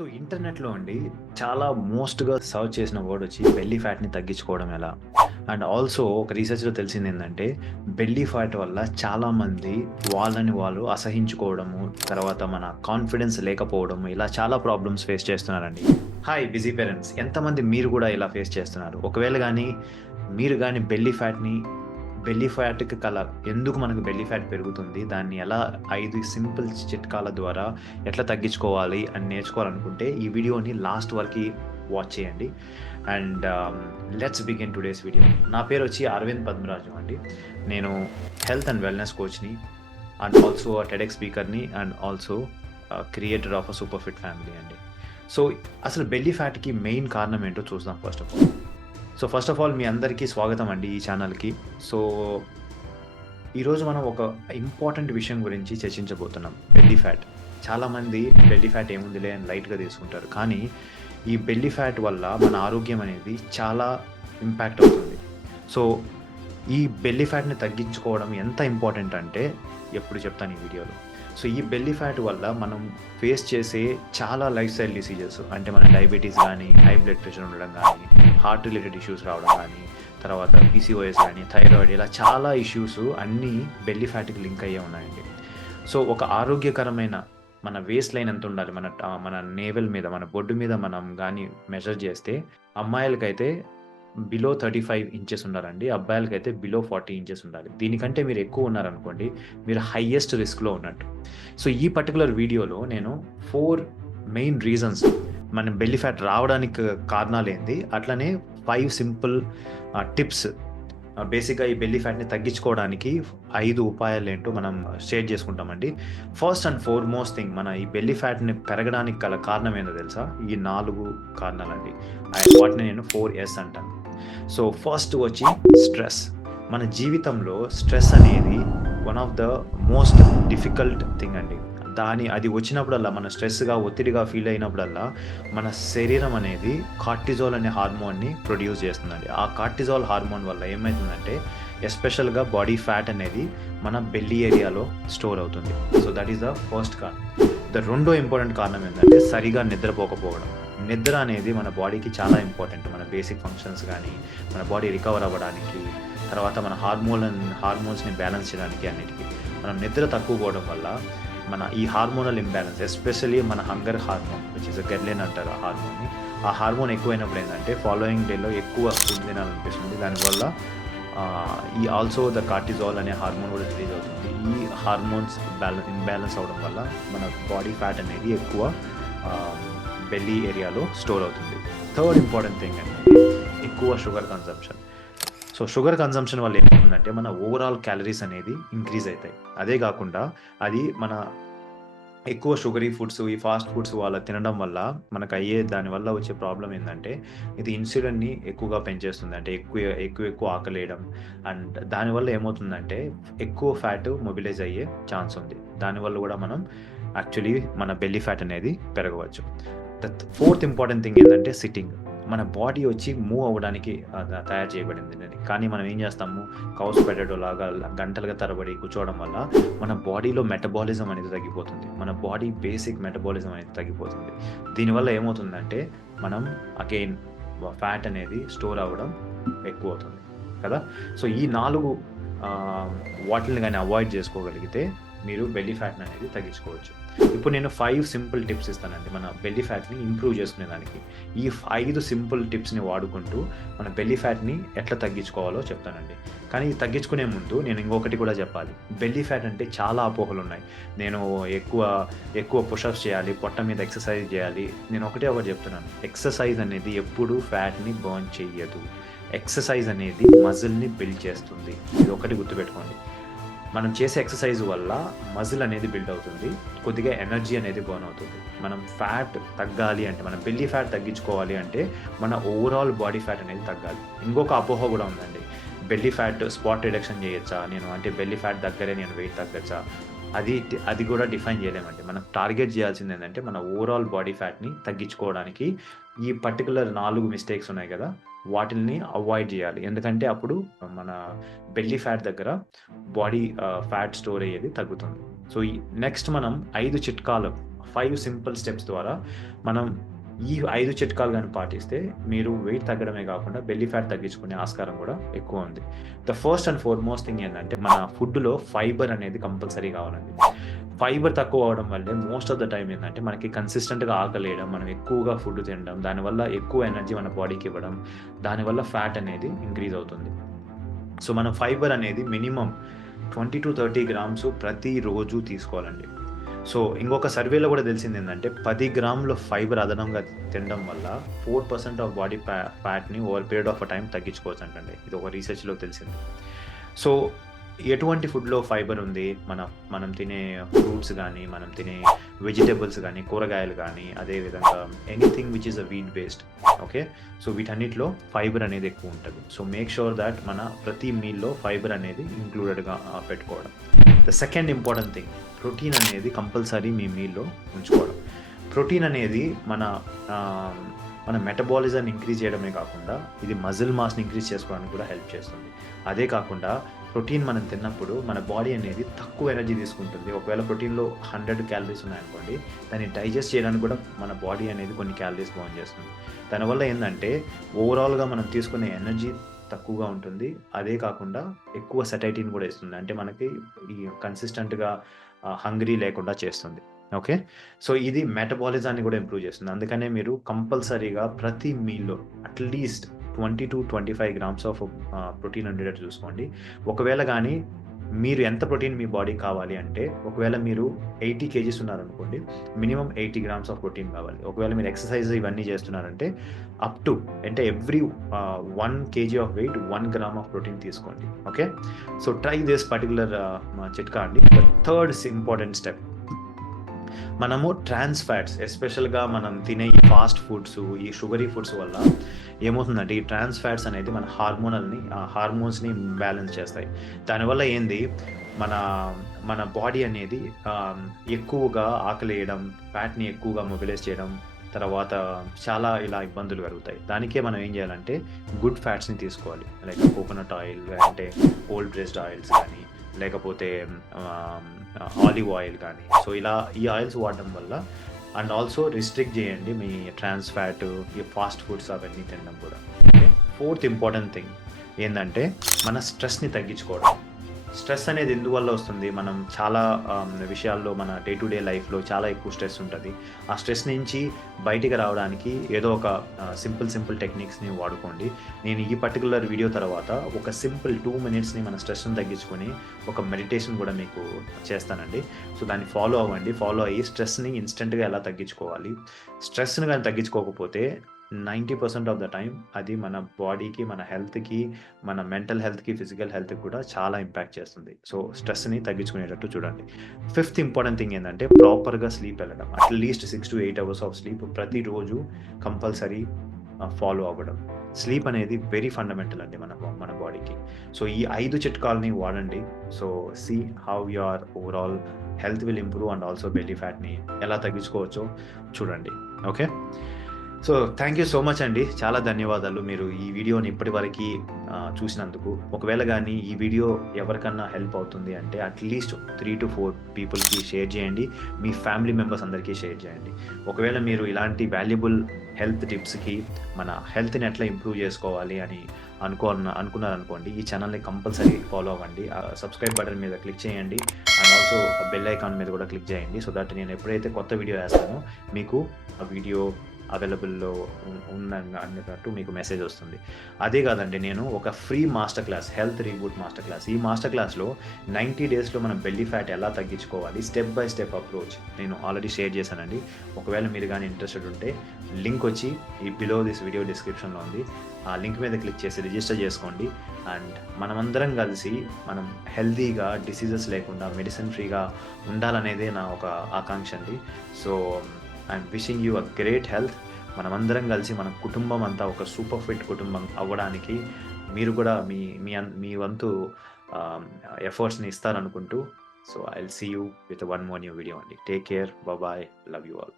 So ఇంటర్నెట్‌లో అండి చాలా మోస్ట్‌గా సర్చ్ చేసిన వర్డ్ వచ్చి బెల్లీ ఫ్యాట్‌ని తగ్గించుకోవడం ఎలా? అండ్ ఆల్సో ఒక రీసెర్చ్‌లో తెలిసిందేంటంటే బెల్లీ ఫ్యాట్ వల్ల చాలామంది వాళ్ళని వాళ్ళు అసహించుకోవడము, తర్వాత మన కాన్ఫిడెన్స్ లేకపోవడము ఇలా చాలా ప్రాబ్లమ్స్ ఫేస్ చేస్తున్నారండి. హాయ్ బిజీ పేరెంట్స్ ఎంతమంది మీరు కూడా ఇలా ఫేస్ చేస్తున్నారు? ఒకవేళ గాని మీరు గాని బెల్లీ ఫ్యాట్‌కి ఎందుకు మనకు బెల్లీ ఫ్యాట్ పెరుగుతుంది? దాన్ని ఎలా 5 సింపుల్ చిట్కాల ద్వారా ఎట్లా తగ్గించుకోవాలి అని నేర్చుకోవాలనుకుంటే ఈ వీడియోని లాస్ట్ వరకి వాచ్ చేయండి. And let's begin today's video. నా పేరొచ్చి అరవింద్ పద్మరాజు అండి. నేను హెల్త్ అండ్ వెల్‌నెస్ కోచ్‌ని అండ్ ఆల్సో టెడెక్స్ స్పీకర్‌ని and also creator of a super fit family అండి. సో అసలు బెల్లీ ఫ్యాట్‌కి మెయిన్ కారణం ఏంటో చూద్దాం first of all. First of all మీ అందరికీ స్వాగతం అండి ఈ ఛానల్‌కి. సో, ఈరోజు మనం ఒక ఇంపార్టెంట్ విషయం గురించి చర్చించబోతున్నాం. Belly fat. చాలామంది బెల్లీ ఫ్యాట్ ఏముందిలే అని లైట్‌గా తీసుకుంటారు. కానీ ఈ బెల్లీ ఫ్యాట్ వల్ల మన ఆరోగ్యం అనేది చాలా ఇంపాక్ట్ అవుతుంది. సో, ఈ బెల్లీ ఫ్యాట్‌ని తగ్గించుకోవడం ఎంత ఇంపార్టెంట్ అంటే ఎప్పుడు చెప్తాను ఈ వీడియోలో. సో, ఈ బెల్లీ ఫ్యాట్ వల్ల మనం ఫేస్ చేసే చాలా లైఫ్ స్టైల్ డిసీజెస్ అంటే మన డయాబెటిస్ గానీ, హై బ్లడ్ ప్రెషర్ ఉండడం గానీ, హార్ట్ రిలేటెడ్ ఇష్యూస్ రావడం కానీ, తర్వాత పీసీఓఎస్ కానీ, థైరాయిడ్ ఇలా చాలా ఇష్యూస్ అన్నీ బెల్లీ ఫ్యాట్‌కి లింక్ అయ్యే ఉన్నాయండి. సో, ఒక ఆరోగ్యకరమైన మన వేస్ట్ లైన్ ఎంత ఉండాలి? మన నేవెల్ మీద, మన బొడ్డు మీద మనం గాని మెజర్ చేస్తే అమ్మాయిలకైతే బిలో 35 ఇంచెస్ ఉండాలండి. అబ్బాయిలకైతే బిలో 40 ఇంచెస్ ఉండాలి. దీనికంటే మీరు ఎక్కువ ఉన్నారనుకోండి, మీరు హైయెస్ట్ రిస్క్‌లో ఉన్నట్టు. సో, ఈ పర్టిక్యులర్ వీడియోలో నేను 4 మెయిన్ రీజన్స్ మన బెల్లీ ఫ్యాట్ రావడానికి కారణాలేంది, అట్లనే 5 సింపుల్ టిప్స్ బేసిక్‌గా ఈ బెల్లీ ఫ్యాట్‌ని తగ్గించుకోవడానికి 5 ఉపాయాలేంటో మనం షేర్ చేసుకుంటామండి. ఫస్ట్ అండ్ ఫార్‌మోస్ట్ థింగ్ మన ఈ బెల్లీ ఫ్యాట్‌ని పెరగడానికి గల కారణం ఏందో తెలుసా? ఈ 4 కారణాలండి. వాటిని నేను 4 అంటాను. సో, ఫస్ట్ వచ్చి స్ట్రెస్. మన జీవితంలో స్ట్రెస్ అనేది one of the most difficult thing అండి. అది వచ్చినప్పుడల్లా మన స్ట్రెస్‌గా, ఒత్తిడిగా ఫీల్ అయినప్పుడల్లా మన శరీరం అనేది కార్టిజోల్ అనే హార్మోన్‌ని ప్రొడ్యూస్ చేస్తుందండి. ఆ కార్టిజోల్ హార్మోన్ వల్ల ఏమైతుందంటే ఎస్పెషల్‌గా బాడీ ఫ్యాట్ అనేది మన బెల్లీ ఏరియాలో స్టోర్ అవుతుంది. So, that is the first కారణం. రెండో ఇంపార్టెంట్ కారణం ఏంటంటే సరిగా నిద్రపోకపోవడం. నిద్ర అనేది మన బాడీకి చాలా ఇంపార్టెంట్. మన బేసిక్ ఫంక్షన్స్ గానీ, మన బాడీ రికవర్ అవ్వడానికి, తర్వాత మన హార్మోన్స్‌ని బ్యాలెన్స్ చేయడానికి అన్నిటికి. మనం నిద్ర తక్కువ పోవడం వల్ల మన ఈ హార్మోనల్ ఇంబాలెన్స్ ఎస్పెషల్లీ మన హంగర్ హార్మోన్ విచ్ ఇస్ గెర్లిన్ అంటారు ఆ హార్మోన్‌ని. ఆ హార్మోన్ ఎక్కువైనప్పుడు ఏంటంటే ఫాలోయింగ్ డేలో ఎక్కువ ఫుడ్ తినాలనిపిస్తుంది. దానివల్ల ఈ ఆల్సో ద కార్టిజోల్ అనే హార్మోన్ కూడా రిలీజ్ అవుతుంది. ఈ హార్మోన్స్ ఇంబాలెన్స్ అవ్వడం వల్ల మన బాడీ ఫ్యాట్ అనేది ఎక్కువ బెల్లీ ఏరియాలో స్టోర్ అవుతుంది. థర్డ్ ఇంపార్టెంట్ థింగ్ అంటే ఎక్కువ sugar consumption. So, sugar consumption వల్ల ఏమవుతుందంటే మన ఓవరాల్ క్యాలరీస్ అనేది ఇంక్రీజ్ అయితాయి. అదే కాకుండా అది మన ఎక్కువ షుగరీ ఫుడ్స్, ఈ ఫాస్ట్ ఫుడ్స్ వాళ్ళ తినడం వల్ల దానివల్ల వచ్చే ప్రాబ్లమ్ ఏందంటే ఇది ఇన్సులిన్‌ని ఎక్కువగా పెంచేస్తుంది. అంటే ఎక్కువ ఆకలేయడం అండ్ దానివల్ల ఏమవుతుందంటే ఎక్కువ ఫ్యాట్ మొబిలైజ్ అయ్యే ఛాన్స్ ఉంది. దానివల్ల కూడా మనం యాక్చువల్లీ మన బెల్లీ ఫ్యాట్ అనేది పెరగవచ్చు. ఫోర్త్ ఇంపార్టెంట్ థింగ్ ఏందంటే సిట్టింగ్. మన బాడీ వచ్చి మూవ్ అవ్వడానికి తయారు చేయబడింది. కానీ మనం ఏం చేస్తాము, కౌస్ పెట్టేటోలాగా గంటలుగా తరబడి కూర్చోవడం వల్ల మన బాడీలో మెటబాలిజం అనేది తగ్గిపోతుంది. మన బాడీ బేసిక్ మెటబాలిజం అనేది తగ్గిపోతుంది. దీనివల్ల ఏమవుతుందంటే మనం అగైన్ ఫ్యాట్ అనేది స్టోర్ అవ్వడం ఎక్కువవుతుంది కదా! సో, ఈ 4 వాటిల్ని గాని అవాయిడ్ చేసుకోగలిగితే మీరు బెల్లీ ఫ్యాట్‌ని అనేది తగ్గించుకోవచ్చు. ఇప్పుడు నేను 5 సింపుల్ టిప్స్ ఇస్తానండి మన బెల్లీ ఫ్యాట్‌ని ఇంప్రూవ్ చేసుకునేదానికి. ఈ 5 సింపుల్ టిప్స్‌ని వాడుకుంటూ మన బెల్లీ ఫ్యాట్‌ని ఎట్లా తగ్గించుకోవాలో చెప్తానండి. కానీ ఇది తగ్గించుకునే ముందు నేను ఇంకొకటి కూడా చెప్పాలి. బెల్లీ ఫ్యాట్ అంటే చాలా అపోహలున్నాయి. నేను ఎక్కువ పుషప్స్ చేయాలి, పొట్ట మీద ఎక్సర్సైజ్ చేయాలి. నేను ఒకటి చెప్తున్నాను. ఎక్సర్సైజ్ అనేది ఎప్పుడూ ఫ్యాట్‌ని బర్న్ చెయ్యదు. ఎక్సర్సైజ్ అనేది మజిల్‌ని బిల్డ్ చేస్తుంది. ఇది ఒకటి గుర్తుపెట్టుకోండి. మనం చేసే ఎక్సర్సైజ్ వల్ల మజిల్ అనేది బిల్డ్ అవుతుంది. కొద్దిగా ఎనర్జీ అనేది బర్న్ అవుతుంది. మనం ఫ్యాట్ తగ్గాలి అంటే, మన బెల్లీ ఫ్యాట్ తగ్గించుకోవాలి అంటే మన ఓవరాల్ బాడీ ఫ్యాట్ అనేది తగ్గాలి. ఇంకొక అపోహ కూడా ఉందండి. బెల్లీ ఫ్యాట్ స్పాట్ రిడక్షన్ చేయొచ్చా? అంటే బెల్లీ ఫ్యాట్ దగ్గరే నేను వెయిట్ తగ్గొచ్చా? అది కూడా డిఫైన్ చేయలేమండి. మనం టార్గెట్ చేయాల్సింది ఏంటంటే మన ఓవరాల్ బాడీ ఫ్యాట్‌ని తగ్గించుకోవడానికి ఈ పర్టిక్యులర్ 4 మిస్టేక్స్ ఉన్నాయి కదా! వాటిల్ని అవాయిడ్ చేయాలి. ఎందుకంటే అప్పుడు మన బెల్లీ ఫ్యాట్ దగ్గర బాడీ ఫ్యాట్ స్టోర్ అయ్యేది తగ్గుతుంది. సో, నెక్స్ట్ మనం 5 చిట్కాలు 5 సింపుల్ స్టెప్స్ ద్వారా మనం ఈ 5 చిట్కాలు గాని పాటిస్తే మీరు వెయిట్ తగ్గడమే కాకుండా బెల్లీ ఫ్యాట్ తగ్గించుకునే ఆస్కారం కూడా ఎక్కువ ఉంది. The first and foremost thing ఏందంటే మన ఫుడ్‌లో ఫైబర్ అనేది కంపల్సరీ కావాలండి. ఫైబర్ తక్కువ అవ్వడం వల్లే మోస్ట్ ఆఫ్ ద టైమ్ ఏందంటే మనకి కన్సిస్టెంట్‌గా ఆకలేయడం, మనం ఎక్కువగా ఫుడ్ తినడం, దానివల్ల ఎక్కువ ఎనర్జీ మన బాడీకి ఇవ్వడం, దానివల్ల ఫ్యాట్ అనేది ఇంక్రీజ్ అవుతుంది. సో, మనం ఫైబర్ అనేది మినిమమ్ 20-30 గ్రామ్స్ ప్రతిరోజు తీసుకోవాలండి. సో, ఇంకొక సర్వేలో కూడా తెలిసిందేందంటే 10 గ్రాముల ఫైబర్ అదనంగా తినడం వల్ల 4% ఆఫ్ బాడీ ఫ్యాట్‌ని ఓవర్ పీరియడ్ ఆఫ్ టైమ్ తగ్గించుకోవచ్చంటండి. ఇది ఒక రీసెర్చ్‌లో తెలిసింది. సో, ఎటువంటి ఫుడ్‌లో ఫైబర్ ఉంది? మనం తినే ఫ్రూట్స్ గానీ, మనం తినే వెజిటబుల్స్ గానీ, కూరగాయలు గానీ, అదే విధంగా anything which is wheat based. Okay. So, వీటన్నిటిలో ఫైబర్ అనేది ఎక్కువ ఉంటది. సో, మేక్ ష్యూర్ థాట్ మన ప్రతి మీల్‌లో ఫైబర్ అనేది ఇంక్లూడెడ్‌గా పెట్టుకోవడం. The second important thing, protein అనేది కంపల్సరీ మీ మీల్‌లో ఉంచుకోవడం. ప్రోటీన్ అనేది మన మెటబాలిజాన్ని ఇంక్రీజ్ చేయడమే కాకుండా, ఇది మజిల్ మాస్‌ని ఇంక్రీజ్ చేసుకోవడానికి కూడా హెల్ప్ చేస్తుంది. అదే కాకుండా ప్రోటీన్ మనం తిన్నప్పుడు మన బాడీ అనేది తక్కువ ఎనర్జీ తీసుకుంటుంది. ఒకవేళ ప్రోటీన్‌లో 100 క్యాలరీస్ ఉన్నాయనుకోండి, దాన్ని డైజెస్ట్ చేయడానికి కూడా మన బాడీ అనేది కొన్ని క్యాలరీస్ బర్న్ చేస్తుంది. దానివల్ల ఏందంటే ఓవరాల్‌గా మనం తీసుకునే ఎనర్జీ తక్కువగా ఉంటుంది. అదే కాకుండా ఎక్కువ సటైటీని కూడా ఇస్తుంది. అంటే మనకి ఈ కన్సిస్టెంట్‌గా హంగ్రీ లేకుండా చేస్తుంది. ఓకే. సో, ఇది మెటబాలిజాన్ని కూడా ఇంప్రూవ్ చేస్తుంది. అందుకనే మీరు కంపల్సరీగా ప్రతి మీల్‌లో అట్‌లీస్ట్ 20-25 గ్రామ్స్ ఆఫ్ ప్రోటీన్ ఉండేటట్టు చూసుకోండి. ఒకవేళ గానీ మీరు ఎంత ప్రోటీన్ మీ బాడీకి కావాలి అంటే, ఒకవేళ మీరు 80 కేజీస్ ఉన్నారనుకోండి, మినిమమ్ 80 గ్రామ్స్ ఆఫ్ ప్రోటీన్ కావాలి. ఒకవేళ మీరు ఎక్సర్‌సైజ్ ఇవన్నీ చేస్తున్నారంటే అప్ టు అంటే every 1 KG of weight 1 gram of protein తీసుకోండి. Okay. So, try this particular చిట్కా అండి. ద థర్డ్ ఇంపార్టెంట్ స్టెప్, మనము ట్రాన్స్ ఫ్యాట్స్ ఎస్పెషల్‌గా మనం తినే ఈ ఫాస్ట్ ఫుడ్స్, ఈ షుగరీ ఫుడ్స్ వల్ల ఏమవుతుందంటే ఈ ట్రాన్స్ ఫ్యాట్స్ అనేది మన హార్మోన్స్‌ని బ్యాలెన్స్ చేస్తాయి. దానివల్ల ఏంది మన మన బాడీ అనేది ఎక్కువగా ఆకలేయడం, ఫ్యాట్‌ని ఎక్కువగా మొబిలైజ్ చేయడం, తర్వాత చాలా ఇలా ఇబ్బందులు కలుగుతాయి. దానికే మనం ఏం చేయాలంటే గుడ్ ఫ్యాట్స్‌ని తీసుకోవాలి. లైక్ కోకోనట్ ఆయిల్ అంటే కోల్డ్ ప్రెస్డ్ ఆయిల్స్ గానీ, లేకపోతే ఆహ్, ఆలివ్ ఆయిల్ కానీ. సో, ఇలా ఈ ఆయిల్స్ వాడడం వల్ల అండ్ ఆల్సో రిస్ట్రిక్ట్ చేయండి మీ ట్రాన్స్ ఫ్యాట్, ఈ ఫాస్ట్ ఫుడ్స్ అవన్నీ తినడం కూడా. ఓకే. ఫోర్త్ ఇంపార్టెంట్ థింగ్ ఏందంటే మన స్ట్రెస్‌ని తగ్గించుకోవడం. స్ట్రెస్ అనేది ఎందువల్ల వస్తుంది? మనం చాలా విషయాల్లో మన డే టు డే లైఫ్‌లో చాలా ఎక్కువ స్ట్రెస్ ఉంటది. ఆ స్ట్రెస్ నుంచి బయటికి రావడానికి ఏదో ఒక సింపుల్ టెక్నిక్స్‌ని వాడుకోండి. నేను ఈ పర్టిక్యులర్ వీడియో తర్వాత ఒక సింపుల్ 2 మినిట్స్‌ని మన స్ట్రెస్‌ని తగ్గించుకొని ఒక మెడిటేషన్ కూడా మీకు చేస్తానండి. సో, దాన్ని ఫాలో అవ్వండి. ఫాలో అయ్యి స్ట్రెస్‌ని ఇన్‌స్టంట్‌గా ఎలా తగ్గించుకోవాలి. స్ట్రెస్‌ని గాని తగ్గించుకోకపోతే 90% ఆఫ్ ద టైమ్ అది మన బాడీకి, మన హెల్త్‌కి, మన మెంటల్ హెల్త్‌కి, ఫిజికల్ హెల్త్‌కి కూడా చాలా ఇంపాక్ట్ చేస్తుంది. సో, స్ట్రెస్‌ని తగ్గించుకునేటట్టు చూడండి. ఫిఫ్త్ ఇంపార్టెంట్ థింగ్ ఏందంటే ప్రాపర్‌గా స్లీప్ వెళ్ళడం. అట్‌లీస్ట్ 6-8 అవర్స్ ఆఫ్ స్లీప్ ప్రతిరోజు కంపల్సరీ ఫాలో అవ్వడం. స్లీప్ అనేది వెరీ ఫండమెంటల్ అండి మన బాడీకి. సో, ఈ 5 చిట్కాలని వాడండి. So, see how your overall health will improve and also belly ఫ్యాట్‌ని ఎలా తగ్గించుకోవచ్చో చూడండి. Okay. So, thank you so much అండి. చాలా ధన్యవాదాలు మీరు ఈ వీడియోని ఇప్పటివరకి చూసినందుకు. ఒకవేళ గానీ ఈ వీడియో ఎవరికన్నా హెల్ప్ అవుతుంది అంటే అట్‌లీస్ట్ 3-4 పీపుల్‌కి షేర్ చేయండి. మీ ఫ్యామిలీ మెంబర్స్ అందరికీ షేర్ చేయండి. ఒకవేళ మీరు ఇలాంటి వాల్యుబుల్ హెల్త్ టిప్స్‌కి మన హెల్త్‌ని ఎట్లా ఇంప్రూవ్ చేసుకోవాలి అని అనుకున్నారనుకోండి, ఈ ఛానల్‌ని కంపల్సరీ ఫాలో అవ్వండి. సబ్స్క్రైబ్ బటన్ మీద క్లిక్ చేయండి. అండ్ ఆల్సో బెల్ ఐకాన్ మీద కూడా క్లిక్ చేయండి. సో దట్ నేను ఎప్పుడైతే కొత్త వీడియో వేస్తానో మీకు ఆ వీడియో అవైలబుల్‌లో అన్నట్టు మీకు మెసేజ్ వస్తుంది. అదే కాదండి, నేను ఒక free master class, health reboot master class, ఈ మాస్టర్ క్లాస్‌లో 90 డేస్‌లో మనం బెల్లీ ఫ్యాట్ ఎలా తగ్గించుకోవాలి, స్టెప్ బై స్టెప్ అప్రోచ్ నేను ఆల్రెడీ షేర్ చేశానండి. ఒకవేళ మీరు గానీ ఇంట్రెస్టెడ్ ఉంటే లింక్ వచ్చి ఈ బిలో దిస్ వీడియో డిస్క్రిప్షన్‌లో ఉంది. ఆ లింక్ మీద క్లిక్ చేసి రిజిస్టర్ చేసుకోండి. అండ్ మనమందరం కలిసి మనం హెల్తీగా, డిసీజెస్ లేకుండా, మెడిసిన్ ఫ్రీగా ఉండాలనేదే నా ఒక ఆకాంక్ష అండి. So, I'm wishing you a great health. మనమందరం కలిసి మన కుటుంబం అంతా ఒక సూపర్ ఫిట్ కుటుంబం అవ్వడానికి మీరు కూడా మీ వంతు ఎఫర్ట్స్‌ని ఇస్తారనుకుంటూ, so I will see you with one more new video అండి. Take care. Bye bye. Love you all.